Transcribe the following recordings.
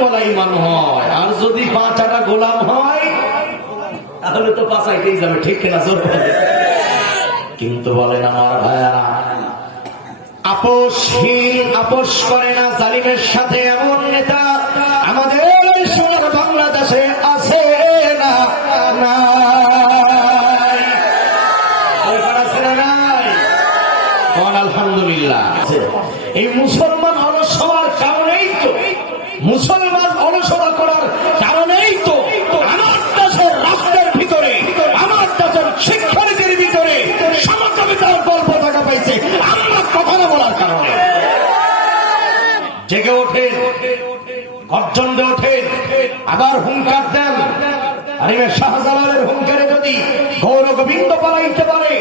ওয়ালা ঈমান হয়, আর যদি 5 আটা গোলাম হয় তাহলে তো পাঁচাইতেই যাবে, ঠিক কিনা? জোর করে। কিন্তু বলেন আমার ভাইয়ারা, আপোষ করে না জালিমের সাথে এমন নেতা আমাদের সোনার বাংলাদেশে আছে না? আলহামদুলিল্লাহ। এই মুসলমান অলস হওয়ার কারণেই তো, মুসলমান অলসতা করার কারণেই তো আমার দেশের রাষ্ট্রের ভিতরে, আমার দেশের শিক্ষানীতির ভিতরে সমকামিতার গল্প থাকা পাইছে আমরা কথা না বলার কারণে। জেগে ওঠে, গর্জন দিয়ে ওঠে, আবার হুঙ্কার দেন। আর এই শাহজালালের হুঙ্কারে যদি গৌর গোবিন্দ পালাইতে পারে,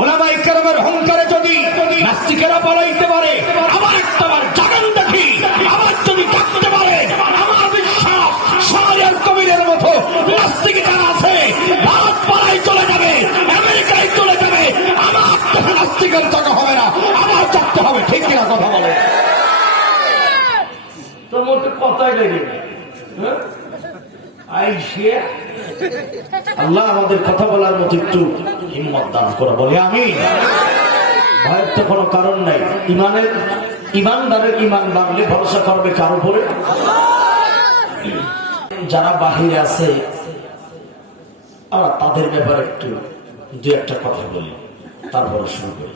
ওলামায়ে কেরামের হুঙ্কারে যদি নাস্তিকেরা পালাইতে পারে, আবার একটাবার জাগান দেখি, আবার যদি ডাকতে পারে, আমার বিশ্বাস সমাজের কবিরের মতো নাস্তিক যারা আছে ভারত পালাই চলে যাবে, আমেরিকায় চলে যাবে, আমার নাস্তিকের জায়গা হবে না, আমার চাকতে হবে। ঠিক কিনা কথা বলে? তোমার তো কথাই লেগে আল্লাহ আমাদের কথা বলার মতো একটু হিম্মত দান করে বলে আমি। ভয়ের তো কোনো কারণ নাই। ইমানদারের ইমান বাড়লে ভরসা করবে কার উপরে? যারা বাহিরে আছে আমরা তাদের ব্যাপারে একটু দু একটা কথা বলি, তারপরে শুরু করি।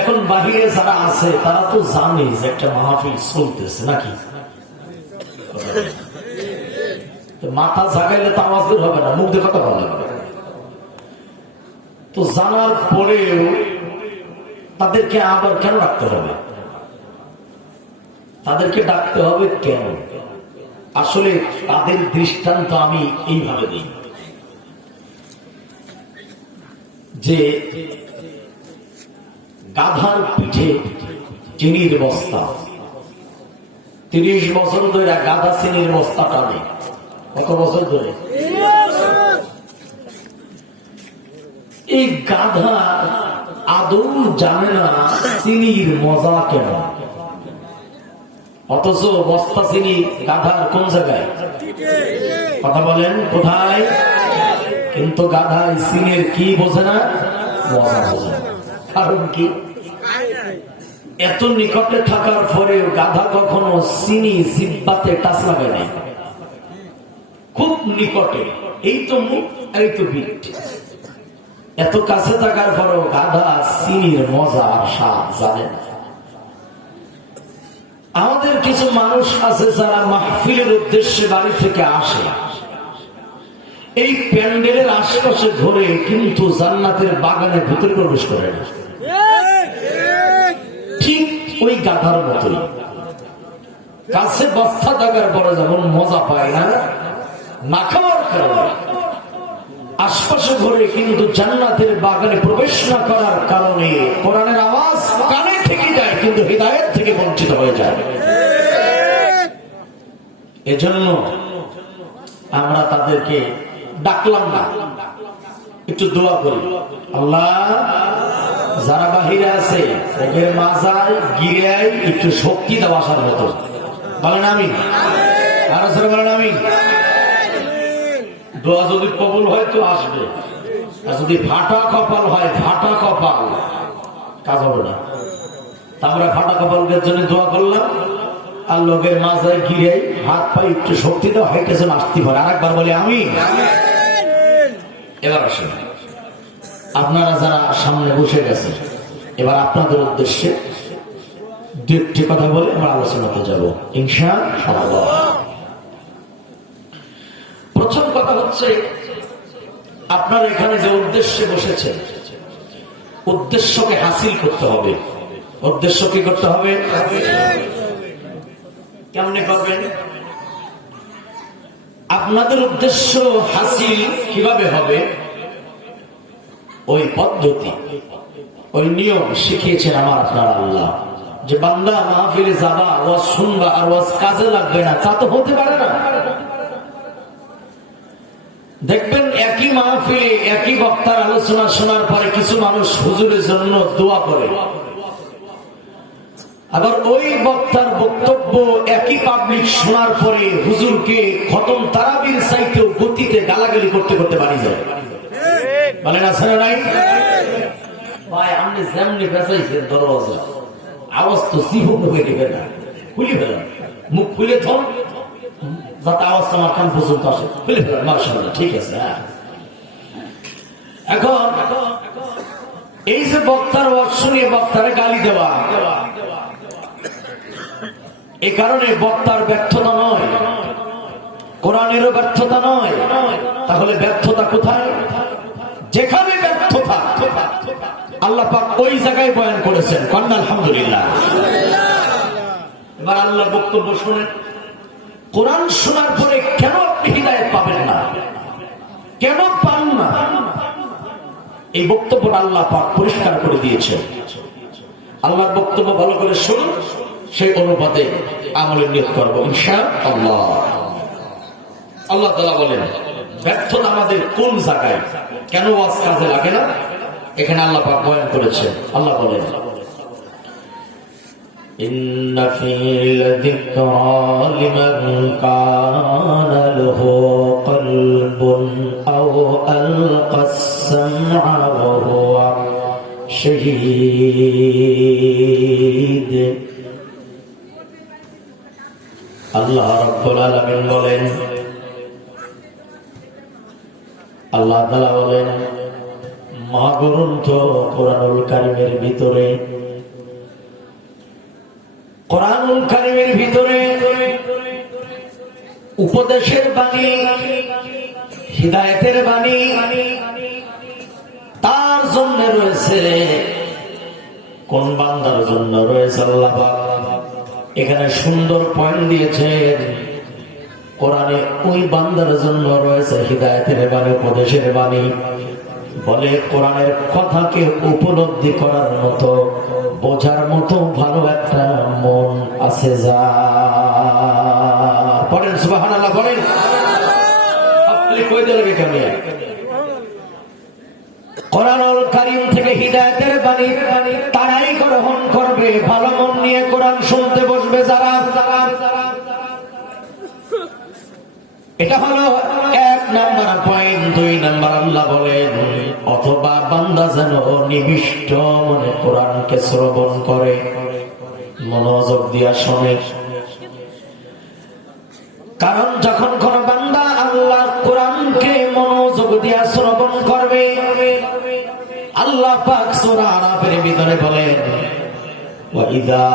এখন বাহিরে যারা আছে তারা তো জানে যে একটা মাহফিল চলতেছে নাকি? মাথা জাগাইলে তো আওয়াজ বের হবে না, মুখ দিয়ে কথা বলা হবে। তো জানার পরেও তাদেরকে আবার কেন ডাকতে হবে? তাদেরকে ডাকতে হবে কেন? আসলে তাদের দৃষ্টান্ত আমি এইভাবে দিই যে গাধার পিঠে চিনির বস্তা, 30 বছর ধরে গাধা চিনির বস্তা টানে। কত বছর ধরে? এই গাধা আদৌ জানে না চিনির মজা কেমন, অথচ বস্তা চিনি গাধার কোন জায়গায়? কথা বলেন কোথায়? কিন্তু গাধা চিনির কি বোঝে না, মজা বোঝে না। কারণ কি? এত নিকটে থাকার পরেও গাধা কখনো চিনি জিহ্বাতে টাচ লাগায় নাই, খুব নিকটে, এই তো মুখ, এই তো পিঠ, এত কাছে থাকার পরেও গাধা চিনির মজা আর স্বাদ জানে না। আমাদের কিছু মানুষ আছে যারা মাহফিলের উদ্দেশ্যে বাড়ি থেকে আসে, এই প্যান্ডেলের আশপাশে ঘুরে কিন্তু জান্নাতের বাগানে ভিতরে প্রবেশ করে না। ঠিক ওই গাধার মতোই কাছে বস্তা থাকার পরে যেমন মজা পায় না, না খাওয়ার কারণে আশপাশে ঘুরে কিন্তু জান্নাতের বাগানে প্রবেশ না করার কারণে কোরআনের আওয়াজ কানে থেকে যায় কিন্তু হিদায়াত থেকে বঞ্চিত হয়ে যায়। এজন্য আমরা তাদেরকে ডাকলাম না, একটু দোয়া করি, আল্লাহ যারা বাহিরে আছে ওদের মাজায় গিরায় একটু শক্তি দেওয়া আসার মতো। বলেন আমি, আর বলেন আমি। দোয়া যদি কবুল হয় তো আসবে, আর যদি ফাটা কপাল হয়, ফাটা কপাল কাজ হবে না। আমরা ফাটা কপালের জন্য দোয়া করলাম, আর লোকের মাজায় গিরে হাত পাই একটু শক্তি দেওয়া হাইটেছে আসতে পারে। আর একবার বলে আমি। এবার আসেন আপনারা যারা সামনে বসে গেছেন, এবার আপনাদের উদ্দেশ্যে দু একটি কথা বলে আমরা আলোচনাতে যাব ইনশাআল্লাহ। প্রথম কথা হচ্ছে, আপনারা এখানে যে উদ্দেশ্যে বসেছেন, উদ্দেশ্যকে হাসিল করতে হবে। উদ্দেশ্য কি করতে হবে? কেমনে করবেন? আপনাদের উদ্দেশ্য হাসিল কিভাবে হবে, ওই পদ্ধতি, ওই নিয়ম শিখিয়েছেন আমার আপনার আল্লাহ। যে বান্দা মাহফিলে যাবা, ওয়াজ শুনবা আর ওয়াজ কাজে লাগবে না, তা তো হতে পারে না। দেখবেন একই মাহফিলে একই বক্তার আলোচনা শোনার পরে কিছু মানুষ হুজুরের জন্য দোয়া করে, আবার ওই বক্তার বক্তব্য একই পাবলিক শোনার পরে হুজুরকে খতম তারাবির চাইতেও গতিতে গালাগালি করতে করতে বাড়ি যায়। বলেন আছে না নাই? ভাই আপনি যেমনি বেঁচাইছেন দরওয়াজা, আওয়াজ তো জীবন হয়ে নেবে না, খুলি ফেলেন, মুখ খুলে ধর যাতে আওয়াজটা আমার কান পর্যন্ত আসে, খুলে ফেলেন। মাশাআল্লাহ, ঠিক আছে। এখন এই যে বক্তার ওয়াজ শুনিয়ে বক্তারে গালি দেওয়া, এ কারণে বক্তার ব্যর্থতা নয়, কোরআনেরও ব্যর্থতা নয়। তাহলে ব্যর্থতা কোথায়? যেখানে ব্যর্থতা আল্লাহ পাক ওই জায়গায় বয়ান করেছেন। কন্যা আলহামদুলিল্লাহ। এবার আল্লাহ বক্তব্য শুনেন। কোরআন শোনার পরে কেন আপনি হিদায়াত পাবেন না, কেন পান না, এই বক্তব্যটা আল্লাহ পাক পরিষ্কার করে দিয়েছেন। আল্লাহর বক্তব্য ভালো করে শুনুন, সেই অনুপাতে আমলের নিয়ত করবো ইনশাআল্লাহ। আল্লাহ তাআলা বলেন ব্যর্থতা আমাদের কোন জায়গায়, কেন ওয়াজ কাজে লাগে না, এখানে আল্লাহ পাক বয়ান করেছেন। আল্লাহ বলেন ইন্না ফী লাযিকরা লিমান কানা লাহু কলবুন আও আলকাস সামআ ওয়া হুয়া শাহীদ। আল্লাহ রাব্বুল আলামিন বলেন, আল্লাহ তাআলা বলেন মহাগ্রন্থ কোরআনুল কারীমের ভিতরে, কোরআনুল কারীমের ভিতরে উপদেশের বাণী, হিদায়াতের বাণী তার জন্য রয়েছে। কোন বান্দার জন্য রয়েছে? আল্লাহ পাক এখানে সুন্দর পয়েন্ট দিয়েছেন। কোরআনে ওই বান্দার জন্য রয়েছে হিদায়াতের বাণী, উপদেশের বাণী। বলে কোরআনের কথাকে উপলব্ধি করার মতো, বোঝার মতো ভালো একটা মন আছে যা। পড়েন সুবহানাল্লাহ, পড়েন। আপনি কই দেবে কেমনে? কোরআনুল কারীম থেকে হিদায়াতের বাণী তারাই গ্রহণ করবে, ভালো মন নিয়ে কোরআন শুনতে বসবে যারা। এটা হলো এক নাম্বার পয়েন্ট। দুই নাম্বার আল্লাহ বলেন অথবা বান্দা যেন নিবিষ্ট মনে কোরআনকে শ্রবণ করে, মনোযোগ দিয়া শোনে। কারণ যখন কোন বান্দা আল্লাহ কোরআনকে মনোযোগ দিয়া শ্রবণ করবে, আল্লাহ পাক সূরা আরাফের ভিতরে বলেন وَإِذَا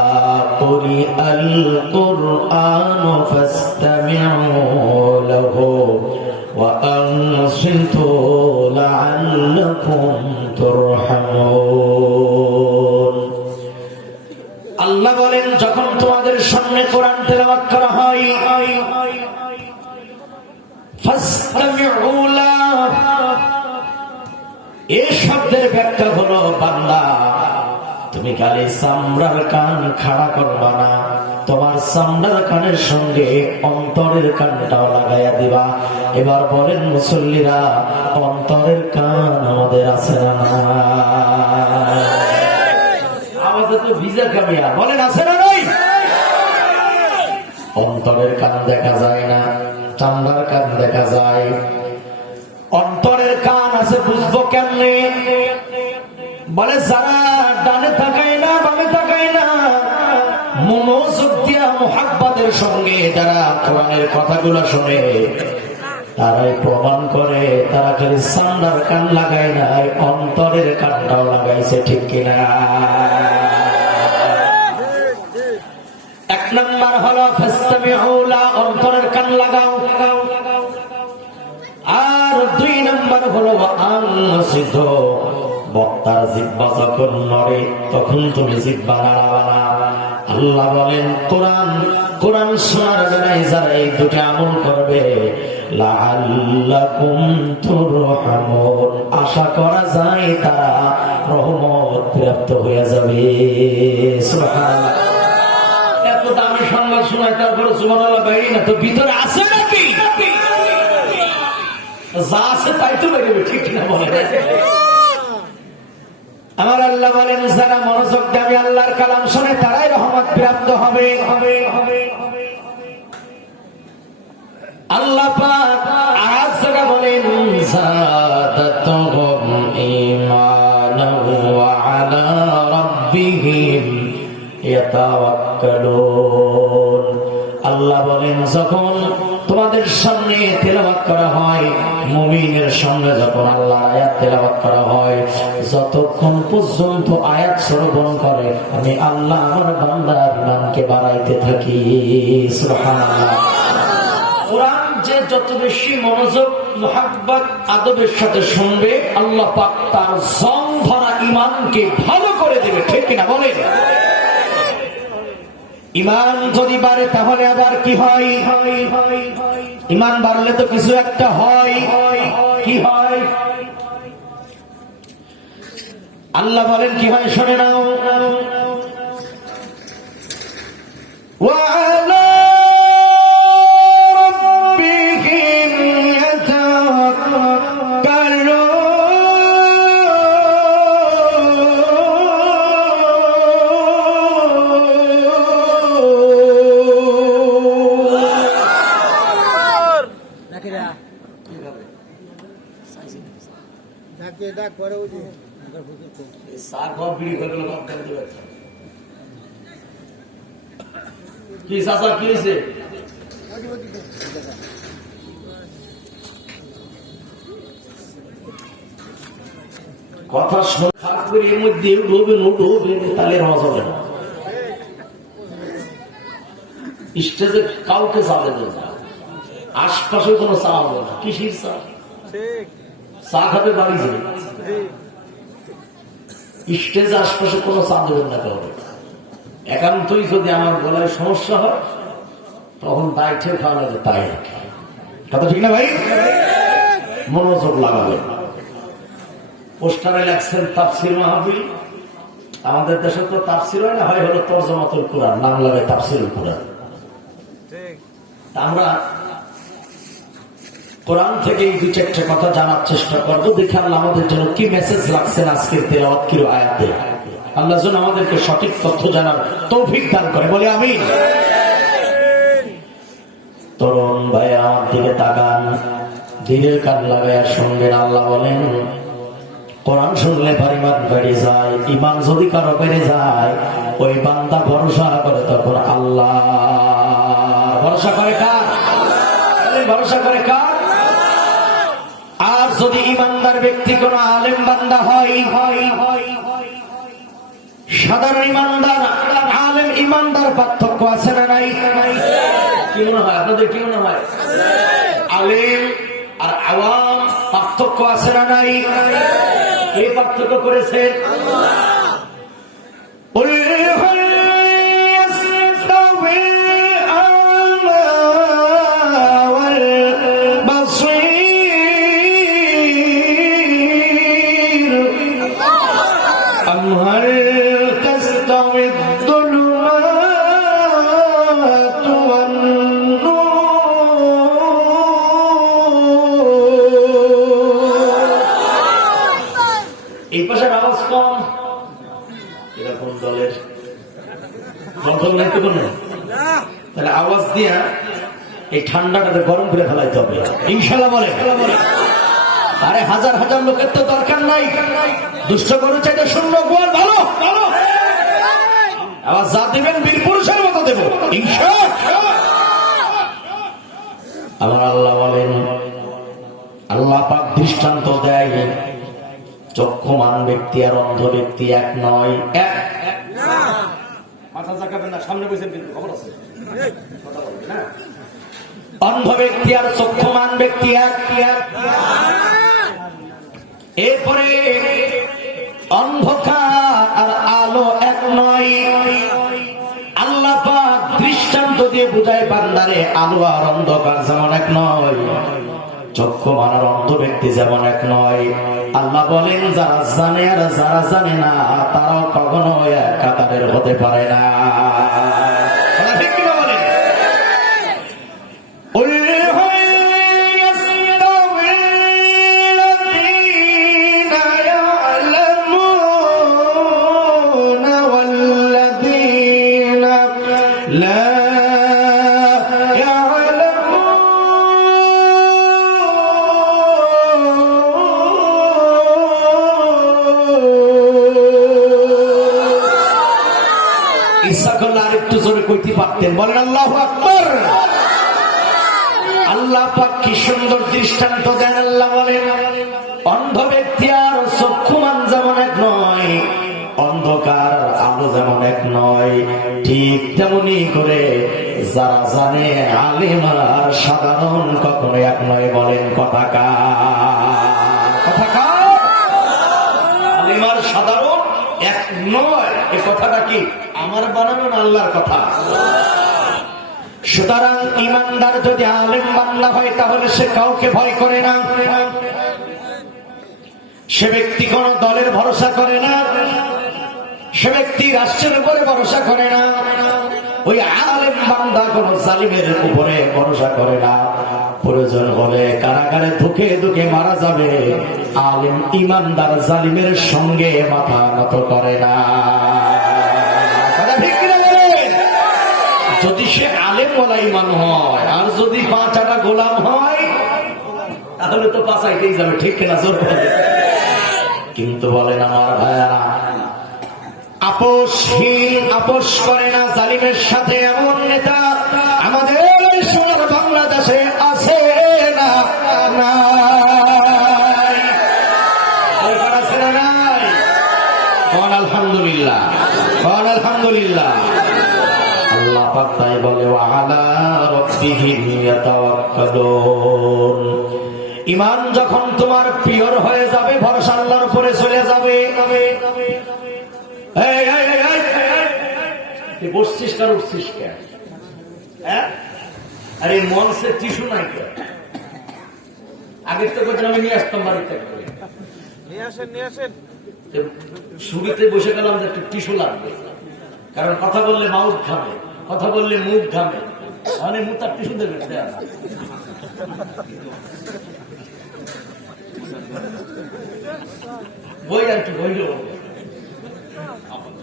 قُرِئَ الْقُرْآنُ فَاسْتَمِعُوا لَهُ وَأَنصِتُوا لَعَلَّكُمْ تُرْحَمُونَ। আল্লাহ বলেন যখন তোমাদের সামনে কোরআন তেলাওয়াত করা হয়, ফাসতামিউ লাহু, এই শব্দের ব্যাখ্যা হলো বান্দা তুমি খালি চামড়ার কান খাড়া করবা না, তোমার চামড়ার কানের সঙ্গে অন্তরের কানটাও লাগাইয়া দিবা। এবার বলেন মুসল্লিরা, অন্তরের কান আমাদের আছে না? আমাদের তো ভিজা কামিয়া, বলেন আছে না নাই? অন্তরের কান দেখা যায় না, চামড়ার কান দেখা যায়। অন্তরের কান আছে বুঝবো কেমনে? বলে যারা ডানে তাকায় না, বামে তাকায় না, মনোযোগ দিয়া মুহাব্বতের সঙ্গে যারা কোরআনের কথাগুলো শুনে, তারাই প্রমাণ করে তারা খালি চামড়ার কান লাগায় না, অন্তরের কানটাও লাগাইছে। ঠিক কিনা? এক নম্বর হলো ফাসতামিউ লাহু, অন্তরের কান লাগাও। আর দুই নম্বর হলো আনসিতু, বক্তার জিহ্বা যখন নড়ে তখন তুমি জিহ্বা নাড়াবা না। আল্লাহ বলেন কোরআন শোনার বেলায় যারা এই দুটি আমল করবে, লাআল্লাকুম তুরহামুন, আশা করা যায় তারা রহমত প্রাপ্ত হয়ে যাবে। সুবহানাল্লাহ। এত দামি সংবাদ শোনায় তারপরে সুবহানাল্লাহ বাইরে না তো ভিতরে আছে নাকি? যা আছে তাই তো বেরোবে। ঠিক না? বলে আমার আল্লাহ বলেন যারা মনোযোগ দিয়ে আমি আল্লাহর কালাম শুনে তারাই রহমত প্রাপ্ত হবে। আল্লাহ পাক আয়াত জায়গা বলেন যাদাতুহুম ঈমানান ওয়া আলা রাব্বিহিম ইয়াতাওয়াক্কালুন। আল্লাহ বলেন যখন তোমাদের সামনে তেলাওয়াত করা হয়, মুমিনের সামনে যখন আল্লাহর আয়াত তেলাওয়াত করা হয়, যতক্ষণ পর্যন্ত আয়াত শ্রবণ করে আমি আল্লাহ আমার বান্দার ইমানকে বাড়াইতে থাকি। সুবহানাল্লাহ। কোরআন যে যত বেশি মনোযোগ মুহাব্বত আদবের সাথে শুনবে, আল্লাহ পাক তার জং ধরা ইমানকে ভালো করে দেবে। ঠিক কিনা বলেন? ইমান যদি বাড়ে তাহলে আবার কি হয়? ইমান বাড়লে তো কিছু একটা হয়। কি হয়? আল্লাহ বলেন কি হয় শুনে নাও। কি চাচা কি হয়েছে? কথা শুনে এর মধ্যে ডোবেন তাহলে রস হবে না। স্টেজে কাউকে চালে দেবে না, আশপাশে কোনো চা হবে না। কিসির চা? চা খাবে বাড়ি যাবে, স্টেজে আশপাশে কোনো চা দেবেন না কাউকে। একান্তই যদি আমার গলায় সমস্যা হয় তখন বাইঠে খাওয়া লাগে, তাই কথা ঠিক না ভাই? মনোযোগ লাগাবে। পোস্টারে লেখছেন তাফসির মাহফিল। আমাদের দেশে তো তাফসির হয় না, হয় হলো তরজমাতুল কুরআন, নাম লাগে তাফসিরুল কুরআন। আমরা কোরআন থেকে এই দুই চারটে কথা জানার চেষ্টা করবো। দেখে আল্লাহ আমাদের জন্য কি মেসেজ রাখছেন আজকের তেলাওয়াত কি আয়াতে। আল্লাহ যেন আমাদেরকে সঠিক তথ্য জানার তৌফিক দান করে, বলে আমিন। তরুণ ভাই আমার দিকে তাকান, ধীরে কান লাগাইয়া শুনবেন। আল্লাহ বলেন কোরআন শুনলে পরিমাণ বেড়ে যায়। ইমান যদি কারো বেড়ে যায়, ওই বান্দা ভরসা করে তখন আল্লাহ। ভরসা করে কার? ভরসা করে কার? আর যদি ইমানদার ব্যক্তি কোন আলেম বান্দা হয়, সাধারণ ইমানদার আলেম ইমানদার পার্থক্য আছে না নাই? কি মনে হয় আপনাদের? কি মনে হয়? আলেম আর আওয়াম পার্থক্য আছে না নাই? এই পার্থক্য করেছেন আওয়াজ দিয়া এই ঠান্ডাটাকে গরম করে ফেলাইতে হবে ইনশাল্লাহ। বলে আরে হাজার হাজার লোকের তো দরকার নাই, দুষ্ট গরু চাইতে শূন্য গোয়াল ভালো। আওয়াজ যা দেবেন বীর পুরুষের মতো দেব ইনশাল্লাহ। আমার আল্লাহ বলেন, আল্লাহ পাক দৃষ্টান্ত দেয়, চক্ষুমান ব্যক্তি আর অন্ধ ব্যক্তি এক নয়। এক মাথা জাগাবেন না, সামনে বসে কিন্তু খবর আছে। অন্ধ ব্যক্তি আর চক্ষুমান ব্যক্তি এক। এরপরে অন্ধকার আর আলো এক নয়। আল্লাহ পাক দৃষ্টান্ত দিয়ে বুঝায় বান্দারে, আলো আর অন্ধকার যেমন এক নয়, চক্ষুমান আর অন্ধ ব্যক্তি যেমন এক নয়। আল্লাহ বলেন যারা জানে আর যারা জানে না তারাও কখনো এক কাতারের হতে পারে না। কইতে পারতেন। বলেন আল্লাহু আকবার। আল্লাহ পাক কি সুন্দর দৃষ্টান্ত দেন। আল্লাহ বলেন, অন্ধ ব্যক্তি আর চক্ষুমান যেমন এক নয়, অন্ধকার আলো যেমন এক নয়, ঠিক তেমনি করে যারা জানে আলিম আর সাধারণ কখনো এক নয়। বলেন কথাকার আলিম আর সাধারণ এক নয়। এই কথাটা কি আমার বানানো না আল্লাহর কথা? সুতরাং ইমানদার যদি আলেম বান্দা হয় তাহলে সে কাউকে ভয় করে না, সে ব্যক্তি কোন দলের ভরসা করে না, সে ব্যক্তি রাষ্ট্রের উপরে ভরসা করে না, ওই আলেম বান্দা কোন জালিমের উপরে ভরসা করে না। প্রয়োজন হলে কারাগারে ধুকে ধুকে মারা যাবে, আলেম ইমানদার জালিমের সঙ্গে মাথা নত করে না। যদি সে আলেম ওয়ালা ইমান হয়, আর যদি পাঁচাটা গোলাম হয় তাহলে তো পাঁচাইতেই যাবে, ঠিক কিনা? জোর করে। কিন্তু বলেন আমার ভাইয়ারা, আপোষ করে না জালিমের সাথে এমন নেতা আমাদের সোনার বাংলাদেশে আছে না? নাই। আলহামদুলিল্লাহ, আলহামদুলিল্লাহ। আল্লাহ পাক তাই বলে, ওয়ালা রাব্বিহিম ইয়াতাওয়াক্কালুন। ঈমান যখন তোমার পিওর হয়ে যাবে, ভরসা আল্লাহর উপরে চলে যাবে। এই বসছিস কার, উঠছিস কেন? হ্যাঁ, আরে মনসে টিস্যু নাই কেন? আগের তো কথা আমি নিয়ে আসতাম বাড়িতে, নিয়ে আসেন। শুরুতে বসে গেলাম যে একটু টিস্যু লাগবে, কারণ কথা বললে মাউথ ঘামে, কথা বললে মুখ ঘামে, মানে মুখ আর টিস্যু দেবে বই আর কি বইল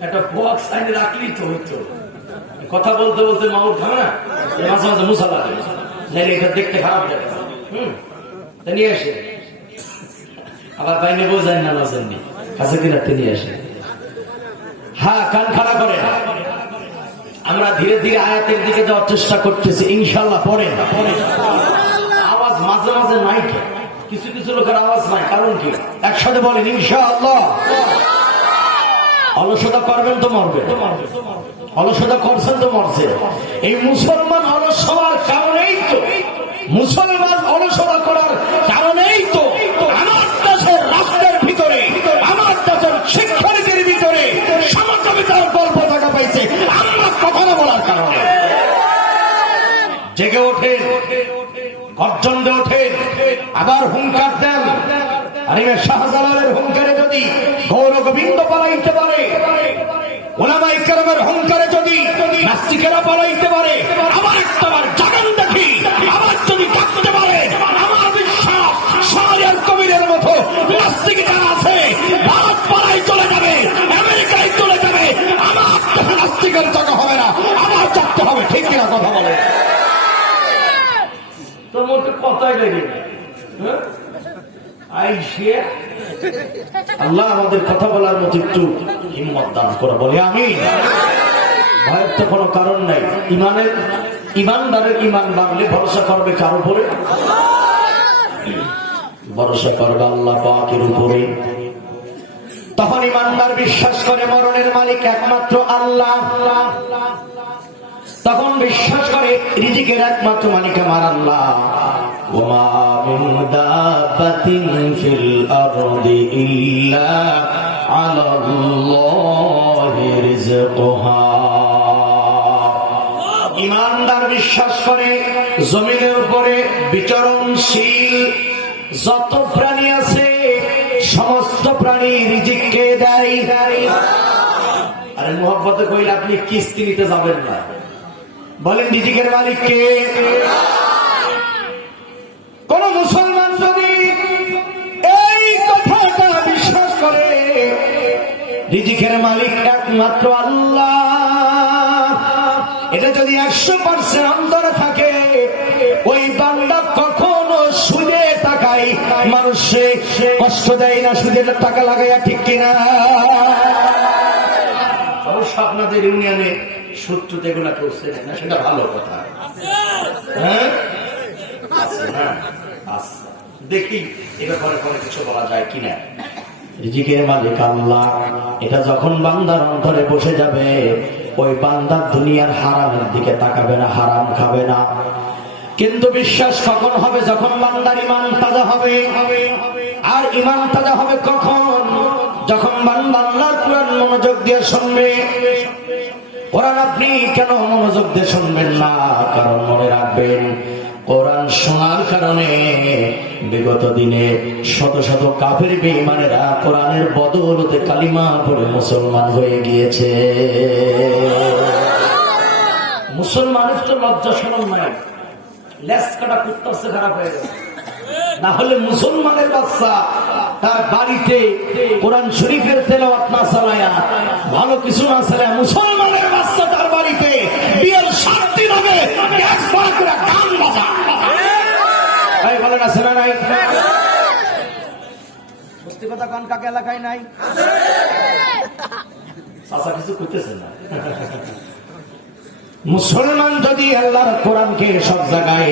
একটা বক্স আইনে রাখলেই তো হইতো। কথা বলতে বলতে মাউথ ঘামে না, মাঝে মাঝে মুসা লাগে, নাইলে এটা দেখতে খারাপ লাগে। নিয়ে আসে আবার বাইনে বোঝেন না, নাচেননি কাছে কিনাতে নিয়ে আসে। হ্যাঁ, কান খাড়া করে। আমরা ধীরে ধীরে আয়াতের দিকে যাওয়ার চেষ্টা করতেছি, ইনশাল্লাহ। পরে আওয়াজ মাঝে মাঝে নাই, কিছু কিছু লোকের আওয়াজ নাই, কারণ কি? একসাথে বলেন ইনশাআল্লাহ। অলসতা করবেন তো মরবে, অলসতা করছেন তো মরছে। এই মুসলমান অলস হওয়ার কারণেই তো, মুসলমান অলসতা করার কারণেই তো আমার দেশের রাষ্ট্রের ভিতরে, আমার দেশের শিক্ষানীতির ভিতরে সমকামিতার গল্প থাকা পাইছে আমার কথা না বলার কারণে। জেগে ওঠেন, গর্জন দিয়ে ওঠেন, আবার হুঙ্কার দেন। আরে শাহজালালের হুঙ্কারে যদি গৌর গোবিন্দ পালাইতে পারে, ওলামায়ে কেরামের হুঙ্কারে যদি নাস্তিকেরা পালাইতে পারে, আবার একটাবার জাগান দেখি, আবার যদি ডাকতে পারে, আমার বিশ্বাস শাহরিয়ার কবিরের মতো নাস্তিক যারা আছে ভারত পালাই চলে যাবে, আমেরিকায় চলে যাবে। আমার দেশে নাস্তিকের জায়গা হবে না, আমার চাকতে হবে, ঠিক কিনা কথা বলে? তোর মধ্যে কথাই লেগে আল্লাহ আমাদের কথা বলার মতো একটু হিম্মত দান করে, বলে আমি। ভয়ের তো কোনো কারণ নাই। ইমানদারের ইমান বাড়লে ভরসা করবে কার উপরে? ভরসা করবে আল্লাহ পাকের উপরে। তখন ইমানদার বিশ্বাস করে মরণের মালিক একমাত্র আল্লাহ, তখন বিশ্বাস করে রিজিকের একমাত্র মালিক আমার আল্লাহ। ওয়া মিন দাব্বাতিন ফিল আরদি ইল্লা আলাল্লাহি রিজকুহা। ইমানদার বিশ্বাস করে জমিনের উপরে বিচরণশীল যত প্রাণী আছে সমস্ত প্রাণী রিজিক কে দেয়? আরে মোহাব্বতে কইলে আপনি কিস্তি নিতে যাবেন না, বলেন রিজিকের মালিক কে? কোন মুসলমান যদি এই কথাটা বিশ্বাস করে রিজিকের মালিক একমাত্র আল্লাহ, এটা যদি 100% অন্তরে থাকে, ওই বান্দা কখনো সুদে টাকায় মানুষে কষ্ট দেয় না, সুদের টাকা লাগাইয়া, ঠিক কিনা? অবশ্য আপনাদের ইউনিয়নে শত্রুতে এগুলা করছে না, সেটা ভালো কথা। হ্যাঁ, দেখি এ ব্যাপারে কোনো কিছু বলা যায় কিনা। রিজিকের মালিক আল্লাহ। এটা যখন বান্দার অন্তরে বসে যাবে, ওই বান্দার দুনিয়ার হারামের দিকে তাকাবে না, হারাম খাবে না। কিন্তু বিশ্বাস কখন হবে? যখন বান্দার ইমান তাজা হবে। আর ইমান তাজা হবে কখন? যখন বান্দা আল্লাহর কুরআন মনোযোগ দিয়ে শুনবে। কোরআন আপনি কেন মনোযোগ দিয়ে শুনবেন না? কারণ মনে রাখবেন, কোরআন শোনার কারণে বিগত দিনে শত শত কাফের বেঈমানেরা কোরআনের বদৌলতে কালিমা পড়ে মুসলমান হয়ে গিয়েছে। মুসলমানের তো লজ্জা শরম নাই, লেস কাটা কুত্তার চেয়ে খারাপ হয়ে গেছে। না হলে মুসলমানের বাচ্চা তার বাড়িতে কোরআন শরীফের তেলাওয়াত না চালায়া, ভালো কিছু না চালায়া, মুসলমানের বাচ্চা তার বাড়িতে বিয়ের 7 দিন হবে গান বাজা। ভাই বলেন আছে না নাই? সত্যি কথা কোন কাকে এলাকায় নাই? চাচা কিছু করতেছেন না। মুসলমান যদি আল্লাহর কোরআনকে সব জায়গায়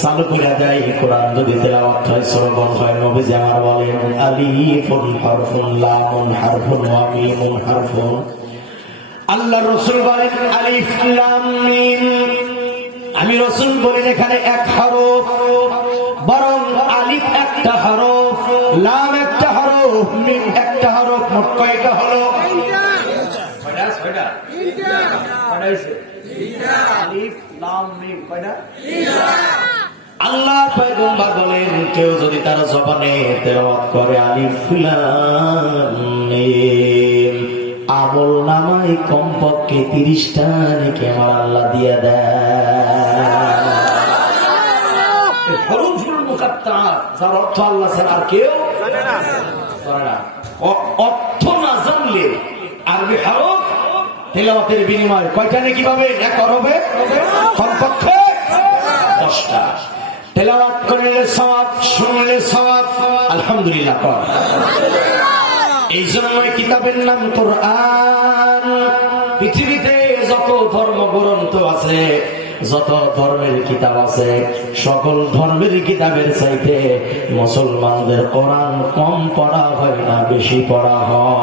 চালু করে দেয়, কোরআন যদি তেলাওয়াত হয়, শ্রবণ হয়, নবীজি আমার বলেন আলিফুন হারফুন লামুন হারফুন ওয়া মিমুন হারফুন। আল্লাহর রাসূল বলেন আলিফ লাম মিম। আমি রাসূল বলেন এখানে এক হরফ, বরং আলিফ একটা হরফ, লাম একটা হরফ, মিম একটা হরফ। মোট কয়টা হলো? কয়টা? আলিফ লাম মিম কয়টা? আল্লাহ পয়গম্বর বলেন কেউ যদি তার জবানে তেলাওয়াত করে আলিফ লাম মিম, আমল নামায় কমপক্ষে 30টা নেকি আমার আল্লাহ দিয়ে দেয়। হরফুল মুকাত্তাত, যার অর্থ আল্লাহ ছাড়া আর কেউ জানে না। অর্থ না জানলে আরবি হরফ তেলাওয়াতের বিনিময় কয়টা নেকি পাবে? এক হরফে কমপক্ষে 10টা। তেলাওয়াত করলে সওয়াব, শুনলে সওয়াব। আলহামদুলিল্লাহ কর। এই জন্যই কিতাবের নাম কোরআন। পৃথিবীতে যত ধর্মগ্রন্থ আছে, যত ধর্মের কিতাব আছে, সকল ধর্মের কিতাবের চাইতে মুসলমানদের কোরআন কম পড়া হয় না, বেশি পড়া হয়।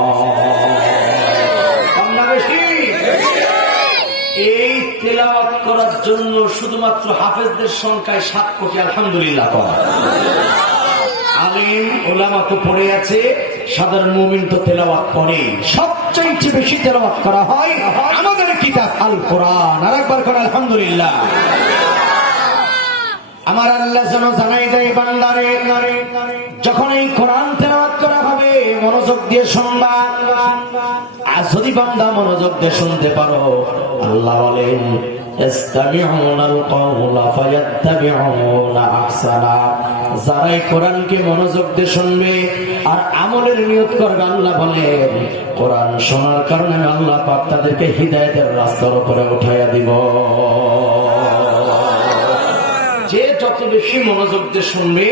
এই তেলাওয়াত করার জন্য শুধুমাত্র হাফেজদের সংখ্যায় 7 কোটি। আলহামদুলিল্লাহ করা। আলিম ওলামা তো পড়ে আছে, সাধারণ মুমিন তো তেলাওয়াত করে। সবচেয়ে বেশি তেলাওয়াত করা হয় আমাদের কিতাব আল কোরআন। আরেকবার করে আলহামদুলিল্লাহ। আমার আল্লাহ যেন জানাই দেয় বান্দারে, যখন এই কোরআন তেলাওয়াত করা হবে মনোযোগ দিয়ে শুনবা। আর যদি বান্দা মনোযোগ দিয়ে শুনতে পারো, আল্লাহ বলেন ইসতামিউনাল কাওলা ফায়াত্তাবিউনা আহসানা। যারা এই কোরআনকে মনোযোগ দিয়ে শুনবে আর আমলের নিয়ত করবে, আল্লাহ বলেন কোরআন শোনার কারণে আল্লাহ পাক তাদেরকে হিদায়াতের রাস্তার উপরে উঠাইয়া দিব। যে যত বেশি মনোযোগ দিয়ে শুনবে,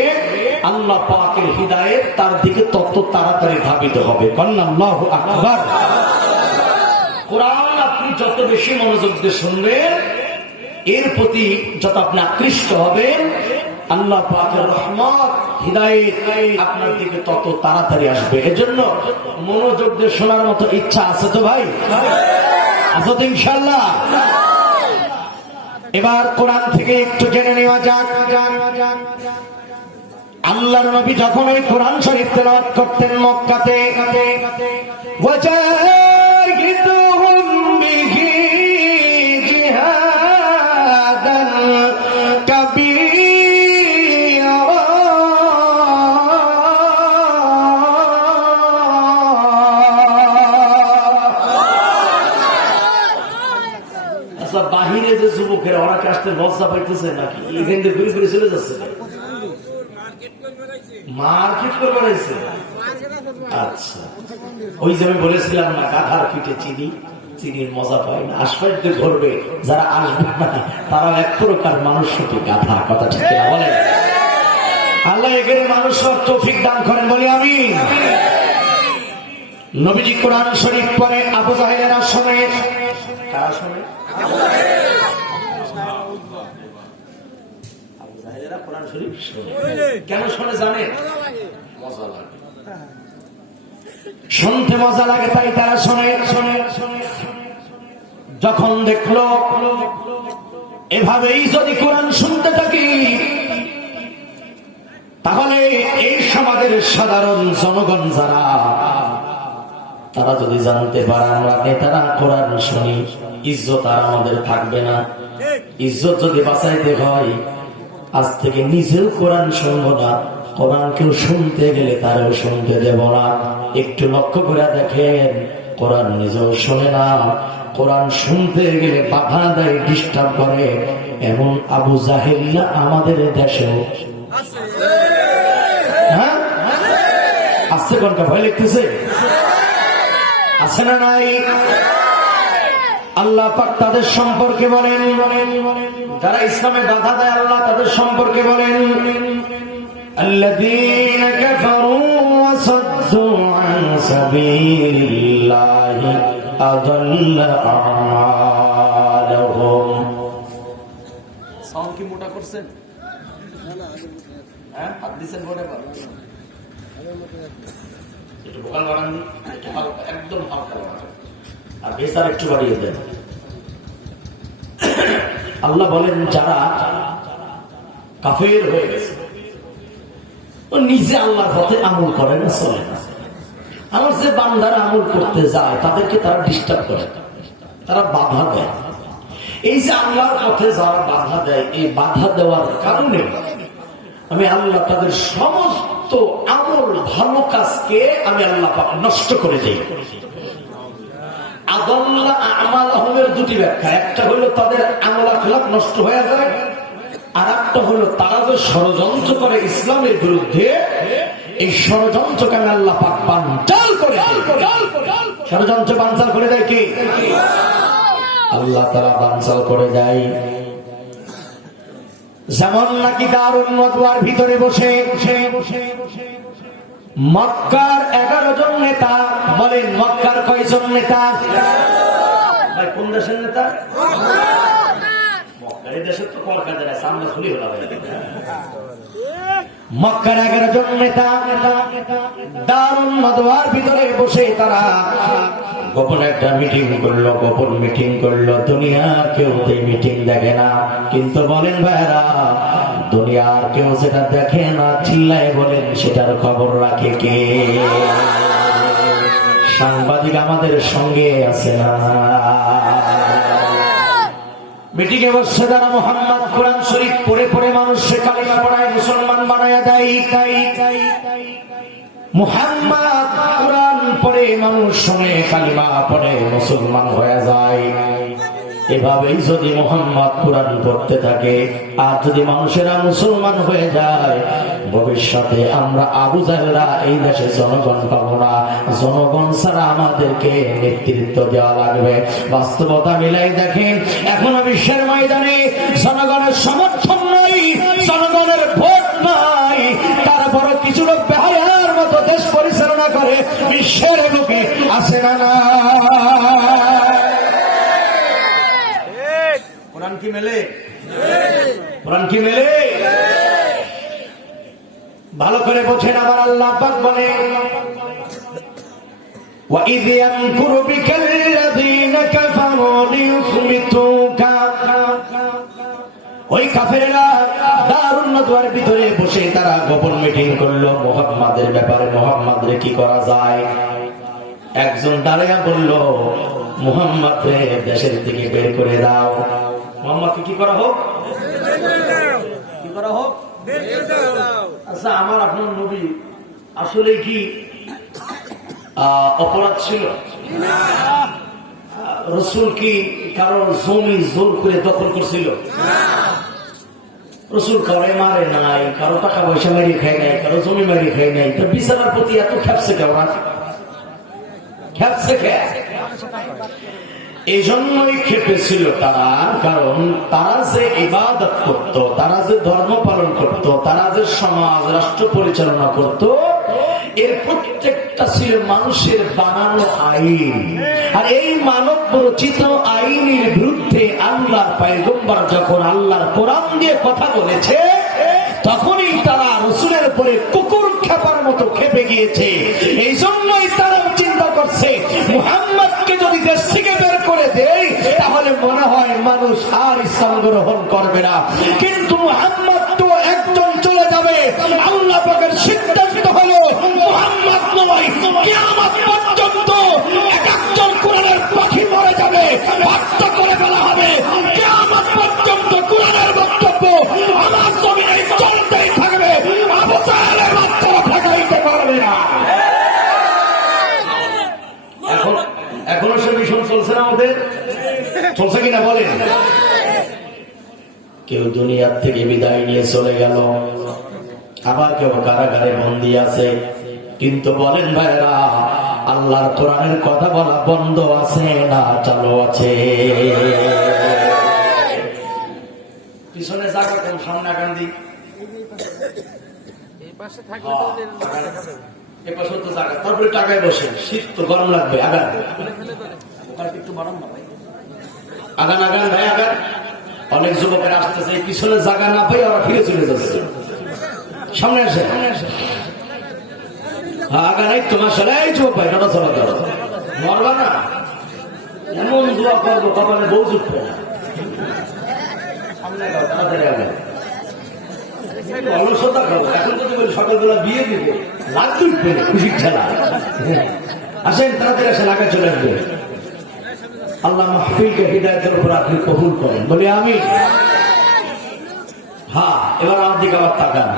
আল্লাহ পাকের হিদায়াত তার দিকে তত তাড়াতাড়ি ধাবিত হবে। আল্লাহু আকবার। কোরআন আপনি যত বেশি মনোযোগ দিয়ে শুনবেন, এর প্রতি যত আপনি আকৃষ্ট হবেন, আল্লাহ পাকের রহমত হিদায়াত আপনার দিকে তত তাড়াতাড়ি আসবে। এজন্য মনোযোগ দিয়ে শোনার মতো ইচ্ছা আছে তো ভাই? আছে তো ইনশাআল্লাহ? এবার কোরআন থেকে একটু জেনে নেওয়া যাক। আল্লাহর নবী যখন এই কোরআন শরীফ তেলাওয়াত করতেন মক্কাতে, ওয়াজাহিদুহুম বিহি জিহাদান কাবীরা। আচ্ছা, বাহিরে যে যুবকেরা ওরা কি আসতে লজ্জা পাইতেছে নাকি? এখান থেকে ঘুরে ঘুরে চলে যাচ্ছে, মার্কেট করে বেড়াইছে। আচ্ছা, ওই যে আমি বলেছিলাম না, গাধার পিঠে চিনি, চিনির মজা পায় না। আশপাশে ঘুরবে যারা আসবে না, তারা এক প্রকার মানুষ রূপী গাধা। কথা ঠিক না বলেন? আল্লাহ এখানে মানুষ তৌফিক দান করেন, বলি আমিন। নবীজি কোরআন শরীফ পড়ে, আবু জাহেলেরা শোনে। কারা শোনে? আবু জাহেলেরা কোরআন শরীফ শোনে। কেন শোনে জানেন? মজা লাগে, শুনতে মজা লাগে, তাই তারা শোনে। যখন দেখলো এভাবেই যদি কোরআন শুনতে থাকি, তাহলে এই সমাজের সাধারণ জনগণ যারা, তারা যদি জানতে পারে আমরা নেতারা কোরআন শুনি, ইজ্জত আর আমাদের থাকবে না। ইজ্জত যদি বাঁচাইতে হয়, আজ থেকে নিজেও কোরআন শুনবো না, কোরআন কেউ শুনতে গেলে তারও শুনতে দেব না। একটু লক্ষ্য করে দেখেন, কোরআন নিজেও শোনে না, কোরআন শুনতে গেলে বাধা দেয়, ডিস্টার্ব করে। এমন আবু জাহেল না আমাদের দেশেও হ্যাঁ আসছে। কোনটা ভয় লিখতেছে? আছে না নাই? আল্লাহ পাক তাদের সম্পর্কে বলেন, যারা ইসলামে বাধা দেয়, আল্লাহ তাদের সম্পর্কে বলেন, الذين كفروا وصدوا عن سبيل الله أضل أعمالهم। সাউন্ড কি মোটা করছেন? হ্যাঁ, হাত দিছেন বলে বল। একটু ভোকাল বাড়ান, একদম হালকা বাড়ান, আর বেসার একটু বাড়িয়ে দেন। আল্লাহ বলেন, যারা কাফের হয়ে গেছে, ও নিজে আল্লাহর পথে আমল করে না, চলে না। আমার যে বান্দারা আমল করতে যায়, তাদেরকে তারা ডিস্টার্ব করে, তারা বাধা দেয়। এই যে আল্লাহর পথে যারা বাধা দেয়, এই বাধা দেওয়ার কারণে আমি আল্লাহ তাদের সমস্ত আমল, ভালো কাজকে আমি আল্লাহ পাক নষ্ট করে দেই। আদাল্লা আমালহুমের দুটি ব্যাখ্যা, একটা হলো তাদের আমল আখলাক নষ্ট হয়ে যায়, আর একটা হলো তারা যে ষড়যন্ত্র করে ইসলামের বিরুদ্ধে, এই ষড়যন্ত্রকে আমি আল্লাহ পাক বানচাল করে দেই। ষড়যন্ত্র বানচাল করে দেয় কি? আল্লাহ তাআলা বানচাল করে দেয়। যেমন নাকি দারুন নদওয়ার ভিতরে বসে মক্কার 11 জন নেতা, বলেন মক্কার কয়জন নেতা? ভাই কোন দেশের নেতা? মক্কার। এই দেশের তো কলকাতা না, সামনে শুনি হলো। মক্কার 11 জন নেতা দারুন নদওয়ার ভিতরে বসে তারা গোপন একটা মিটিং করলো, গোপন মিটিং করলো। দুনিয়া কেউ তো মিটিং দেখে না, কিন্তু বলেন ভাইরা, দুনিয়ার কেউ যেটা দেখে না, চিল্লায় বলেন সেটার খবর রাখে কে? সাংবাদিক আমাদের সঙ্গে আছে না? মিটিং এ বসে যারা মুহাম্মদ কোরআন শরীফ পড়ে পড়ে মানুষকে কালিমা পড়ায়, মুসলমান বানায়া দেয়। মুহাম্মদ কোরআন পড়ে মানুষ শুনে, কালিমা পড়ে মুসলমান হয়ে যায়। এভাবেই যদি মুহাম্মদ কোরআন পড়তে থাকে, আর যদি মানুষেরা মুসলমান হয়ে যায়, ভবিষ্যতে আমরা আবু জাহেলরা এই দেশে জনগণ পাবো না। জনগণ ছাড়া আমাদেরকে নেতৃত্ব দেওয়া লাগবে। বাস্তবতা মিলাই দেখেন, এখনো বিশ্বের ময়দানে জনগণের সমর্থন নাই, জনগণের ভোট নাই, তারপর কিছু লোক বেহায়ার মতো দেশ পরিচালনা করে বিশ্বের বুকে আছে না? না, কোরআন কি মেলে? কোরআন কি মেলে? ভালো করে বোঝেন। আবার আল্লাহ পাক বলে, وَإِذْ يَمْكُرُ بِكَ الَّذِينَ كَفَرُوا لِيُثْبِتُوكَ। ওই কাফেররা দারুন নদওয়ার ভিতরে বসে তারা গোপন মিটিং করলো মুহাম্মাদের ব্যাপারে, মুহাম্মাদরে কি করা যায়। একজন দাঁড়িয়ে বলল, মুহাম্মাদরে দেশের থেকে বের করে দাও। মুহাম্মাদকে কি করা হোক? কি করা হোক? আচ্ছা, আমার আপনার নবী আসলে কি অপরাধ ছিল? রসুল কি কারো জমি জোর করে দখল করছিল? রসুল করে মারে নাই, কারো টাকা পয়সা মারি খাই নাই, কারো জমি মারি খাই নাই। তো বিচারের প্রতি এত খেপছে কেমন? খেপছে কে? এই জন্যই খেপেছিল তারা, কারণ তারা যে ইবাদত করত, তারা যে ধর্ম পালন করত, তারা যে সমাজ রাষ্ট্র পরিচালনা করত, এর প্রত্যেকটা ছিল মানুষের বানানো আইন। আর এই মানব রচিত আইনের বিরুদ্ধে আল্লাহর পয়গম্বর যখন আল্লাহর কোরআন দিয়ে কথা বলেছে, তখনই তারা রাসূলের উপরে কুকুর খেপার মতো খেপে গিয়েছে। এই জন্যই তারা চিন্তা করছে, মুহাম্মদকে যদি দেশ থেকে বের করে দেয় তাহলে মনে হয় মানুষ আর ইসলাম গ্রহণ করবে না। কিন্তু মুহাম্মদ তো একজন চলে যাবে, আল্লাহ পাকের সিদ্ধান্ত হলো মুহাম্মদ নয়, কিয়ামত পর্যন্ত এক একজন কোরআনের পাখি মরে যাবে, হত্যা করে ফেলা হবে। কিয়ামত পর্যন্ত কোরআনের বক্তব্য আমার জমিনে চলতেই থাকবে, আবু জাহেলের বাচ্চারা ঠেকাইতে পারবে না। এখনো সে মিশন চলছে না, আমাদের চলছে কিনা বলেন? কেউ দুনিয়ার থেকে বিদায় নিয়ে চলে গেল, আবার কেউ কারাগারে বন্দী আছে। কিন্তু বলেন ভাইরা, আল্লাহর কোরআনের কথা বলা বন্ধ আছে না চালু আছে? পিছনে জায়গা কম, সামনে আগান দিক, তারপরে টাকায় বসে, শীত তো গরম লাগবে, আগান একটু বাড়ান না ভাই, আগান আগান ভাই আগান। অনেক যুবকের আসতেছে, পিছনে জায়গা না পাই ওরা ফিরে চলে যাচ্ছে। সামনে আসে, আগান। এই তোমার সাথে এই যুবক ভাই কথা চলা ধরো, মরবা না, এমন দোয়া করবো কপালে বউ জুটবে না। সামনে গাও, তাড়াতাড়ি আগান। অলসতা খাবো, এখন যদি বলি সকালবেলা বিয়ে দিবে, লাগ উঠবে না, খুশির ঠেলা। আসেন তাড়াতাড়ি আসেন, আগে চলে আসবে। আল্লাহ মাহফিলকে হিদায়াতের উপর আপনি কবুল করেন, বলি আমি। হ্যাঁ, এবার আমার দিকে আবার তাকান।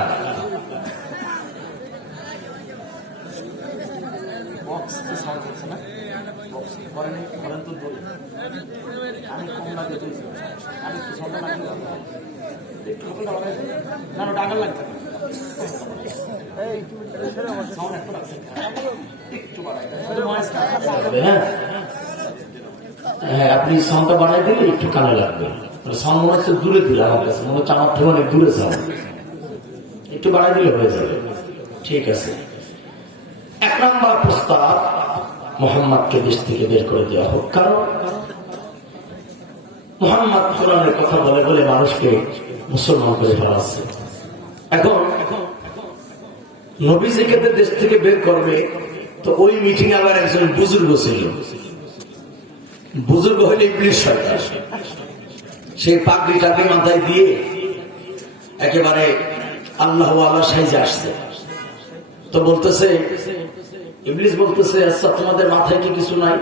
হ্যাঁ, আপনি সাউন্ডটা বাড়াই দিলে একটু কানে লাগবে। সাউন্ড মনে হচ্ছে দূরে দিলে, আমার কাছে মনে হচ্ছে আমার থেকে অনেক দূরে সাউন্ড, একটু বাড়াই দিলে হয়ে যাবে। ঠিক আছে। 1 নম্বর প্রস্তাব, মুহাম্মদকে দেশ থেকে বের করে দেওয়া হোক। কারণ মুহাম্মদ কোরআনের কথা বলে বলে মানুষকে মুসলমান করে ফেলাচ্ছে। এখন নবীজিকে দেশ থেকে বের করবে, তো ওই মিটিং আবার একজন বুজুর্গ ছিল। বুজুর্গ হইলে ইবলিস শয়তান, সেই পাগড়ি টাগড়ি মাথায় দিয়ে একেবারে আল্লাহ আল্লাহ সাইজে আসছে। তো বলতেছে, ইবলিস বলতেছে, আচ্ছা তোমাদের মাথায় কি কিছু নাই?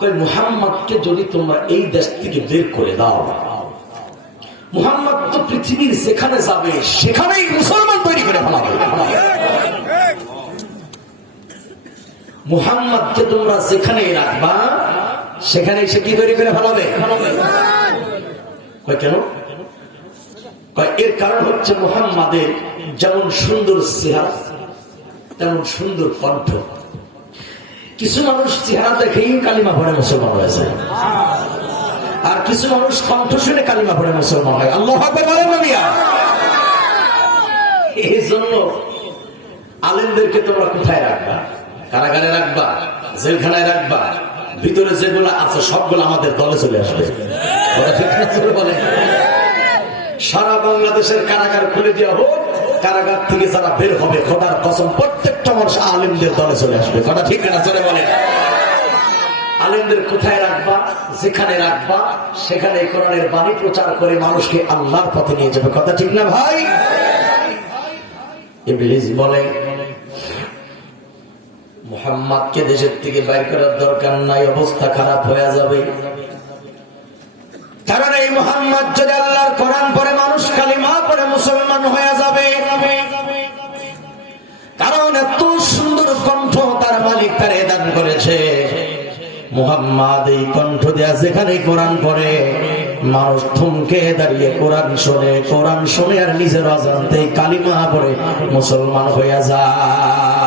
কই মুহাম্মদকে যদি তোমরা এই দেশ থেকে বের করে দাও, মুহাম্মদ তো পৃথিবীর যেখানে যাবে সেখানেই মুসলমান তৈরি করে ফেলাবে। মুহাম্মদকে তোমরা যেখানেই রাখবা সেখানে সে কি তৈরি করে ফেলাবে। কেন? এর কারণ হচ্ছে মুহাম্মাদের যেমন সুন্দর চেহারা তেমন সুন্দর কণ্ঠ। কিছু মানুষ চেহারা দেখেই কালিমা পড়ে মুসলমান হয়েছে, আর কিছু মানুষ কণ্ঠ শুনে কালিমা পড়ে মুসলমান হয়। আল্লাহু আকবার বলেন না মিয়া? এই জন্য আলেমদেরকে তোমরা কোথায় রাখবা? কারাগারে রাখবা, জেলখানায় রাখবা, ভিতরে যেগুলো আছে সবগুলো আমাদের দলে চলে আসবে। বলে সারা বাংলাদেশের কারাগার খুলে দেওয়া হোক, কারাগার থেকে যারা বের হবে খোদার কসম প্রত্যেকটা মানুষ আলেমদের দলে চলে আসবে। কথা ঠিক না? চলে বলে আলেমদের কোথায় রাখবা? যেখানে রাখবা সেখানে কোরআনের বাণী প্রচার করে মানুষকে আল্লাহর পথে নিয়ে যাবে। কথা ঠিক না ভাই? ইবলিস বলে মুহাম্মদকে দেশের থেকে বাইর করার দরকার নাই, অবস্থা খারাপ হয়ে যাবে। কারণ এই মুহাম্মদ যদি আল্লাহর কোরআন পড়ে মানুষ কালিমা পড়ে মুসলমান হয়ে যাবে। কারণ এত সুন্দর কণ্ঠ তার মালিক তারে দান করেছে। মুহাম্মদ এই কণ্ঠ দেয়া যেখানে কোরআন পড়ে মানুষ থমকে দাঁড়িয়ে কোরআন শোনে, কোরআন শুনে আর নিজের অজান্তে কালিমা পড়ে মুসলমান হয়ে যায়।